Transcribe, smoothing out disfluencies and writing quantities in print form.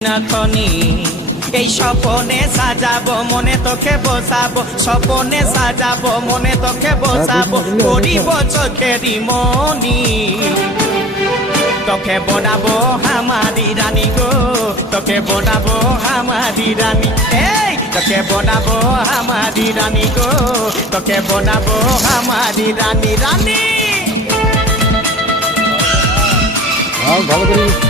নাথনি এই স্বপনে সাজাবো মনে তোকে বসাবো স্বপনে সাজাবো মনে তোকে বসাবো করিব চোখেরি মনি তোকে বনাবো হামারি রানী গো তোকে বনাবো হামারি রানী এই তোকে বনাবো হামারি রানী গো তোকে বনাবো হামারি রানী রানী ভালো করে